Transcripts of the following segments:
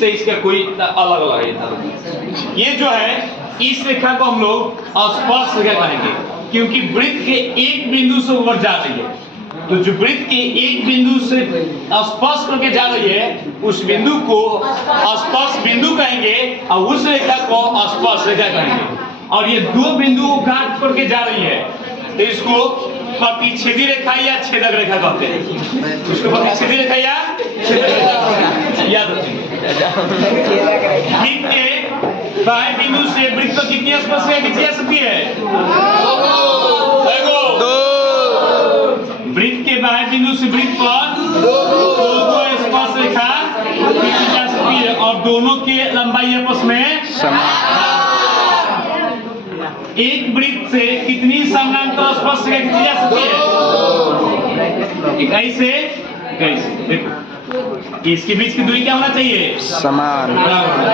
से इसका कोई अलग अलग है। ये जो है इस रेखा को हम लोग स्पर्श रेखा कहेंगे, क्योंकि वृत्त के एक बिंदु से ऊपर जा रही है। तो जो वृत्त के एक बिंदु से स्पर्श करके जा रही है उस बिंदु को स्पर्श बिंदु कहेंगे और उस रेखा को स्पर्श रेखा कहेंगे। और ये दो बिंदु को काट करके जा रही है तो इसको प्रतिच्छेदी रेखा या छेदक रेखा कहते हैं। इसको प्रतिच्छेदी रेखा या छेदक रेखा याद रखेंगे। वृत्त के बाएं बिंदु से वृत्त पर कितनी स्पर्श रेखा खींची जा सकती है? दो। वृत्त के बाएं बिंदु से वृत्त पर दो स्पर्श रेखा खींची जा सकती है और दोनों की लंबाई आपस में समान। एक वृत्त से कितनी समानांतर स्पर्श रेखा खींची जा सकती है? 21 से 21। देखो इसके बीच की दूरी क्या होना चाहिए? समान, बराबर।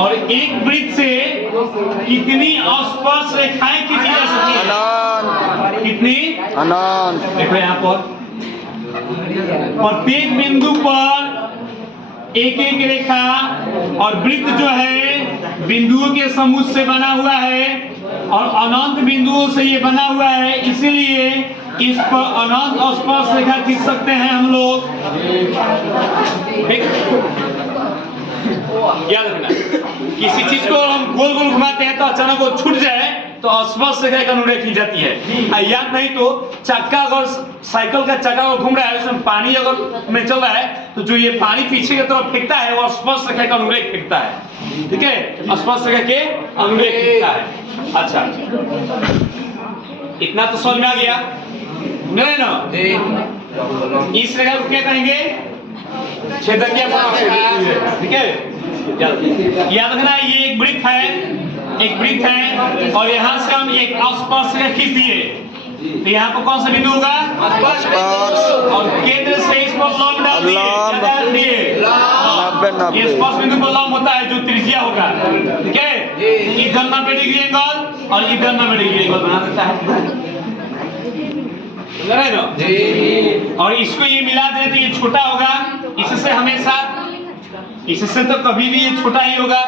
और एक वृत्त से कितनी स्पर्श रेखाएं खींची जा सकती है? अनंत। कितनी? अनंत। देखो यहाँ पर प्रत्येक बिंदु पर एक एक रेखा और वृत्त जो है बिंदुओं के समूह से बना हुआ है और अनंत बिंदुओं से ये बना हुआ है, इसीलिए इस पर अनंत स्पर्श रेखा खींच सकते हैं हम लोग। याद रखना किसी चीज को हम गोल गोल घुमाते हैं तो अचानक वो छूट जाए तो स्पर्श रेखा का अनुरेख खींच जाती है। याद नहीं तो चक्का अगर साइकिल का चक्का घूम रहा है उसमें पानी अगर में चल रहा है तो जो ये पानी पीछे की तरफ फेंकता है वो स्पर्श रेखा का अनुरेख फेंकता है। ठीक है, स्पर्श रेखा के अनुरेख फेंकता है। अच्छा, इतना तो समझ में आ गया नहीं ना? इस रेखा को क्या कहेंगे? छेदक या परावर्तक। ठीक है, याद रखना ये एक वृत्त है और यहाँ से हम एक स्पर्श रेखा खींच दिए तो यहाँ पर कौन सा बिंदु होगा? स्पर्श। और केंद्र से इस पर लंब डाल दिए। ये स्पर्श बिंदु पर लंब होता है जो त्रिज्या होगा। ठीक है, इधर 90 डिग्री एंगल और इधर 90 डिग्री एंगल बना देता है ना? और इसको ये मिला दे तो ये छोटा होगा, इससे हमेशा इससे तो कभी भी ये छोटा ही होगा।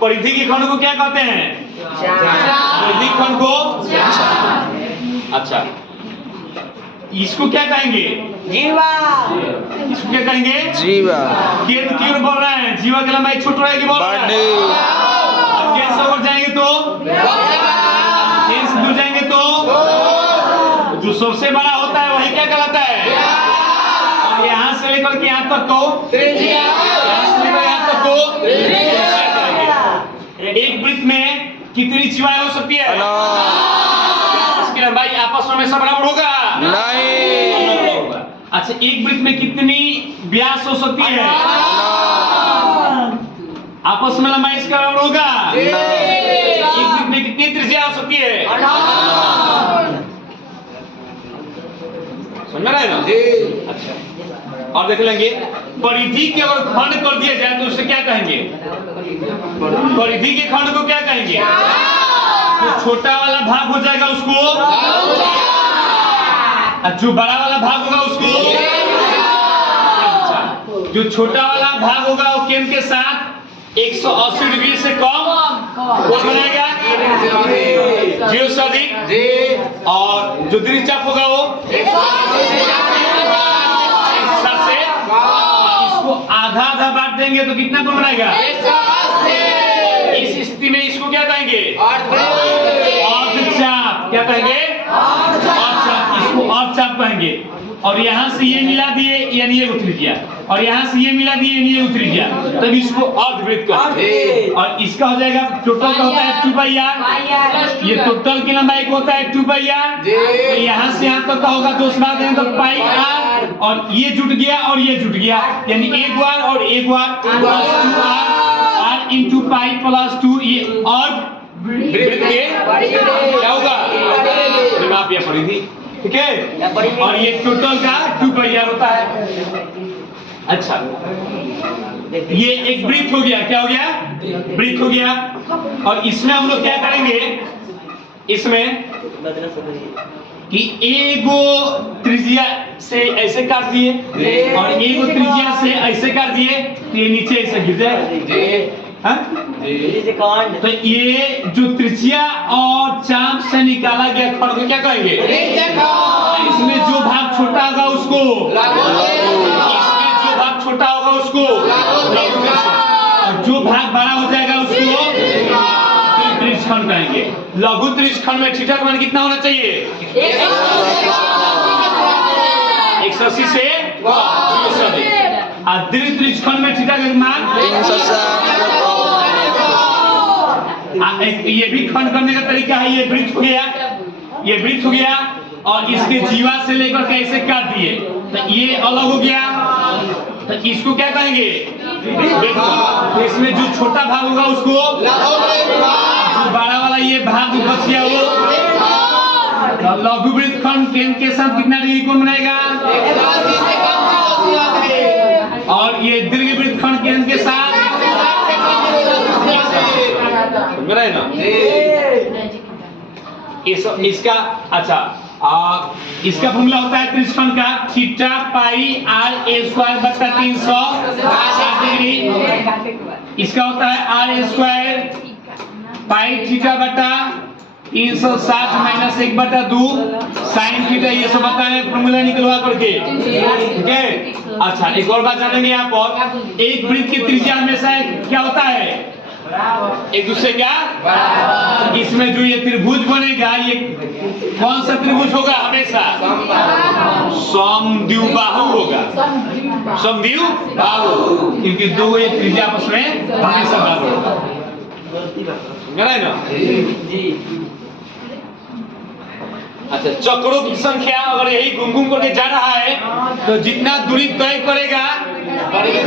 परिधि के खंड को क्या कहते हैं? परिधि खंड को। अच्छा, इसको क्या कहेंगे? जीवा। इसको क्या कहेंगे? जीवा। केंद्र की ओर बढ़ रहा है, जीवा की लंबाई छोट रहेगी, बढ़ रहा है। केंद्र से ऊपर जाएंगे तो केंद्र से दूर जाएंगे तो जो सबसे बड़ा होता है वही क्या कहलाता है? और यहाँ से लेकर के यहाँ तक तो त्रिज्या, यहाँ से लेकर यहाँ तक तो त्रिज्या। एक वृत्त में कितनी सीमाएं हो सकती है? इसकी लंबाई आपस में हमेशा बराबर होगा? नहीं। अच्छा, एक वृत्त में कितनी व्यास हो सकती है? आपस में लंबाई इसका बराबर होगा? एक वृत्त में कितनी त्रिज्या हो सकती है? समझ रहे हैं ना? अच्छा, और देख लेंगे परिधि के अगर खंड कर दिया जाए तो उसे क्या कहेंगे? परिधि के खंड को क्या कहेंगे? जो छोटा वाला भाग हो जाएगा उसको, जो बड़ा वाला भाग होगा उसको। जो छोटा वाला भाग होगा वो केंद्र के साथ 180 डिग्री से कम वो बनाएगा, 0 से अधिक। और जो दृष्टिचाप होगा वो इसको आधा आधा बांट देंगे तो कितना कम बनाएगा? इस स्थिति में इसको क्या कहेंगे? अर्धचाप। क्या कहेंगे? अर्धचाप। इसको अर्धचाप कहेंगे। और यहाँ से ये मिला दिए यानी ये उतर गया और यहाँ से ये मिला दिए यानी ये उतर गया, तब इसको अर्धवृत्त कहेंगे। और इसका हो जाएगा टोटल का होता है 2πr। ये टोटल की लंबाई का होता है 2πr। तो यहाँ से यहाँ तक का होगा 2 से भाग देंगे तो πr और ये जुट गया और ये जुट गया यानी एक बार और एक बार r into π plus 2। ये अर्धवृत्त के क्या होगा? माप या परिधि। ठीक है, और ये टोटल का 2πr होता है। अच्छा, ये एक वृत्त हो गया। क्या हो गया? वृत्त हो गया। और इसमें हम लोग क्या करेंगे? इसमें कि एगो त्रिज्या से ऐसे काट दिए और एगो त्रिज्या से ऐसे काट दिए तो ये नीचे ऐसे गिर जाएगा। तो ये जो त्रिज्या और चाप से निकाला गया खंड को क्या कहेंगे? इसमें जो भाग छोटा होगा उसको, इसमें जो भाग छोटा होगा उसको, और जो भाग बड़ा हो जाएगा उसको त्रिज्यखंड कहेंगे। लघु त्रिज्यखंड में थीटा का मान कितना होना चाहिए? 180 से 270। और दीर्घ त्रिज्यखंड में थीटा का मान 360। ये भी खंड करने का तरीका है। ये वृत्त हो गया, ये वृत्त हो गया और इसके जीवा से लेकर के ऐसे काट दिए तो ये अलग हो गया। तो इसको क्या कहेंगे? तो इसमें जो छोटा भाग होगा उसको, जो बड़ा वाला ये भाग बच गया वो लघु वृत्त खंड के साथ कितना डिग्री कोण बनाएगा? और ये दीर्घ वृत्त खंड के साथ ना इसका अच्छा इसका फॉर्मूला होता है त्रिज्यखंड का theta pi r a square बटा 360 डिग्री। इसका होता है r a square pi theta बटा 360 माइनस 1/2 साइन थीटा। ये सब बताएं फॉर्मूला निकलवा करके, ठीक है। अच्छा एक और बात जानेंगे यहाँ पर, एक वृत्त की त्रिज्या हमेशा क्या होता है? एक दूसरे का। इसमें जो ये त्रिभुज बनेगा ये कौन सा त्रिभुज होगा? हमेशा समद्विबाहु होगा, समद्विबाहु, क्योंकि दो ये त्रिज्या आपस में हमेशा बराबर होगा, है ना जी। अच्छा चक्रों की संख्या अगर यही घूम घूम करके जा रहा है तो जितना दूरी तय करेगा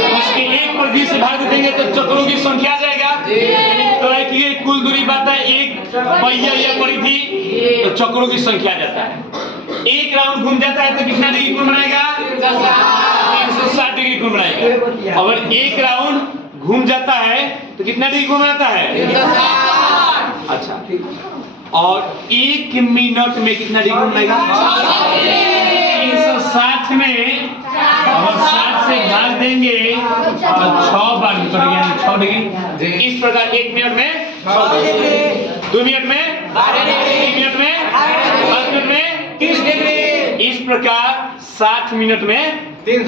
उसके एक परिधि से भाग देंगे तो चक्रों की संख्या आ जाएगा। तय की कुल दूरी बात है एक पहिया या परिधि, तो चक्रों की संख्या आ जाता है। एक राउंड घूम जाता है तो कितना डिग्री कोण बनाएगा? 360 डिग्री कोण बनाएगा। अगर एक राउंड घूम जाता है तो कितना डिग्री कोण बनाता है? अच्छा और 1 मिनट में कितना डिग्री कोण बनाएगा? 360 में और 60 से भाग देंगे तो 6 बार कट गया 6 डिग्री। इस प्रकार 1 मिनट में 6 डिग्री, 2 मिनट में 12 डिग्री, 3 मिनट में 5 मिनट में 30 डिग्री। इस प्रकार 60 मिनट में 60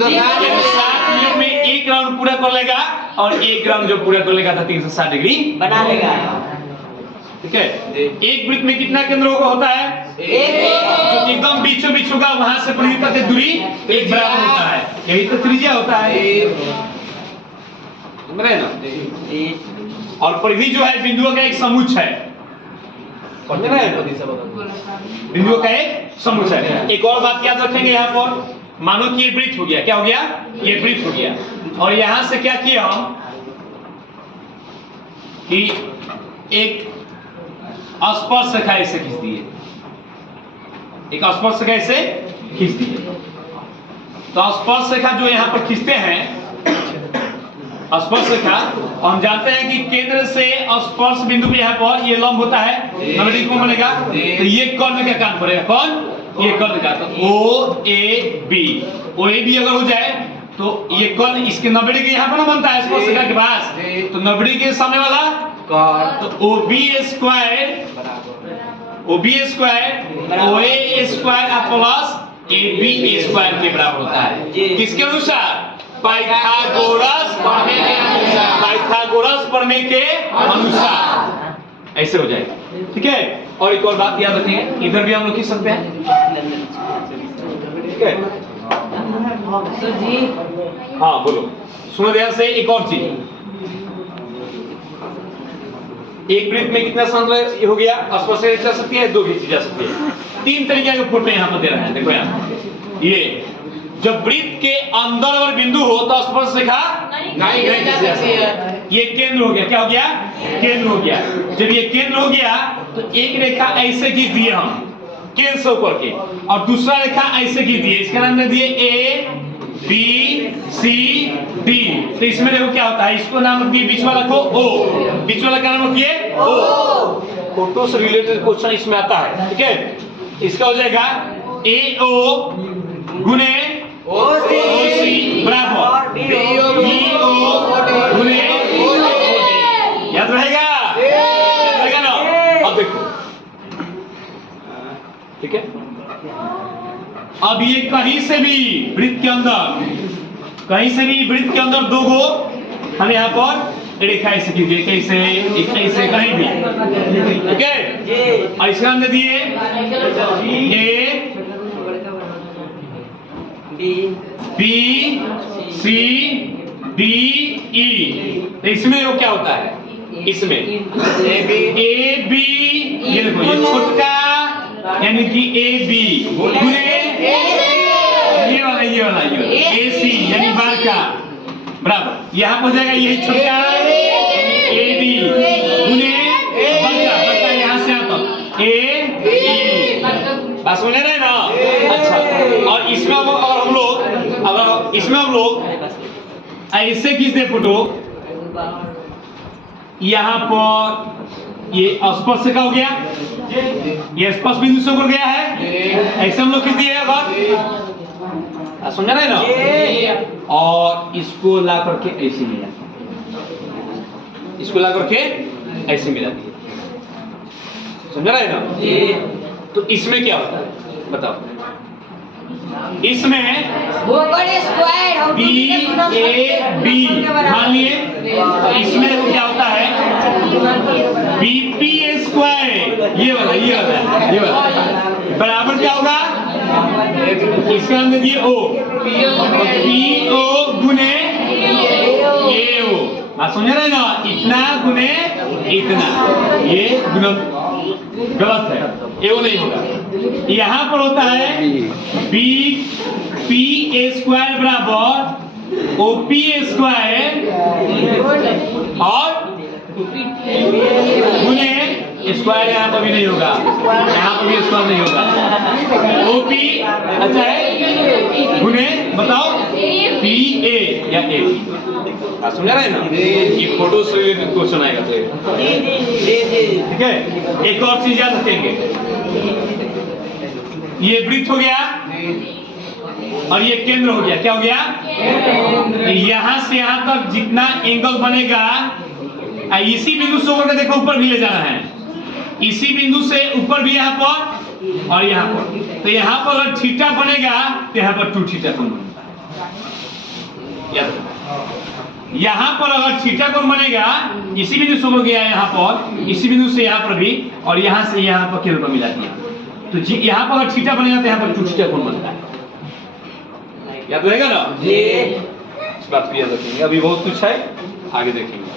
मिनट में एक राउंड पूरा कर लेगा और एक राउंड जो पूरा कर लेगा था 360 डिग्री बना लेगा, ठीक है। एक वृत्त में कितना केंद्रों का होता है? जो एकदम बीचों बीच होगा वहां से परिधि तक की दूरी एक बराबर होता है, यही तो त्रिज्या होता है, समझ रहे ना। और परिधि जो है बिंदुओं का एक समुच्चय है, समझ रहे हैं? बिंदुओं का एक समुच्चय है। एक और बात याद रखेंगे यहाँ पर, मानो कि ये वृत्त हो गया, क्या हो गया? ये वृत्त हो गया और यहां से क्या किया हम कि एक स्पर्श रेखा ऐसे खींच दिए, एक स्पर्श रेखा ऐसे खींच दिए। तो स्पर्श रेखा जो यहाँ पर खींचते हैं स्पर्श रेखा, हम जानते हैं कि केंद्र से स्पर्श बिंदु पे यहाँ पर ये लंब होता है, नब्बे कौन बनेगा? तो ये कर्ण का काम करेगा, कौन? ये कर्ण का। तो ओ ए बी अगर हो जाए तो ये कर्ण इसके 90 डिग्री यहाँ पर ना बनता है स्पर्श रेखा के पास, तो 90 डिग्री के सामने वाला तो OB square OA square plus AB square के बराबर होता है। किसके अनुसार? पाइथागोरस प्रमेय के अनुसार ऐसे हो जाएगा, ठीक है। और एक और बात याद रखिए, इधर भी हम लोग खींच सकते हैं, ठीक है। हाँ बोलो, सुनो ध्यान से। एक और चीज, एक वृत्त में कितना सांद्र हो गया? स्पर्श रेखा जा सकती है, 2 खींची जा सकती है। 3 तरीके के फोटो यहाँ पर दे रहे हैं, देखो यहाँ ये जब वृत्त के अंदर अगर बिंदु हो तो स्पर्श रेखा नहीं जा सकती है। ये केंद्र हो गया, क्या हो गया? केंद्र हो गया। जब ये केंद्र हो गया तो एक रेखा ऐसे खींच दिए हम केंद्र से ऊपर के, और दूसरा रेखा ऐसे खींच दिए, इसका नाम दे दिए A B C D। तो इसमें देखो क्या होता है, इसको नाम रख दिए बीच वाला को O, बीच वाला क्या नाम रखिए O। फोटो से रिलेटेड क्वेश्चन इसमें आता है, ठीक है। इसका हो जाएगा AO गुने OC बराबर BO गुने याद रहेगा ना? अब देखो ठीक है। अब ये कहीं से भी वृत्त के अंदर दो गो हम यहाँ पर रेखा ऐसे कीजिए, कैसे ऐसे कहीं भी ठीक है। और इसका नाम दे दिए ABCDE। तो इसमें वो क्या होता है, इसमें AB ये देखो ये छोटका यानी कि AB गुने ये वाला AC यानी बार का बराबर यहाँ पर हो जाएगा यही छोटका AB गुने बड़का यहाँ से आता AE। बात समझ रहे हैं ना? अच्छा, और इसमें अगर इसमें हम लोग ऐसे खींचते फोटो, यहाँ पर ये स्पर्श का हो गया, ये स्पर्श बिंदु से हो गया है, ऐसे हम लोग खींच दिए समझ रहे ना? और इसको ला करके ऐसे मिला, इसको ला करके ऐसे मिला दिए, समझ रहे ना? तो इसमें क्या होता है बताओ? इसमें BAB मान लिए, इसमें तो क्या होता है BP² ये वाला बराबर क्या होगा, इसका नाम दे दिए O PO गुने AO। बात समझ रहे ना? इतना गुने इतना, ये गलत है, एवं नहीं होगा। यहाँ पर होता है BPA² बराबर OPA² और गुने स्क्वायर, यहाँ पर भी नहीं होगा, यहाँ पर भी स्क्वायर नहीं होगा। OP अच्छा है गुने बताओ PA या AP। समझ रहे हैं ना? ये फोटो से क्वेश्चन आएगा तो ठीक है। एक और चीज याद रखेंगे, ये वृत्त हो गया और ये केंद्र हो गया। क्या हो गया? यहां से यहां तक जितना एंगल बनेगा, इसी बिंदु से होकर देखो ऊपर भी ले जाना है, इसी बिंदु से ऊपर भी यहाँ पर और यहाँ पर। तो यहाँ पर अगर थीटा बनेगा तो यहाँ पर 2 थीटा कोण बनेगा। यहाँ पर अगर थीटा कोण बनेगा, इसी बिंदु से हो गया यहाँ पर, इसी बिंदु से यहाँ पर भी, और यहाँ से यहाँ पर केंद्र मिला दिया, तो यहाँ पर अगर थीटा बनेगा तो यहाँ पर 2 थीटा कोण बनता है। याद रहेगा ना? इस बात को याद रखेंगे। अभी बहुत कुछ है, आगे देखेंगे।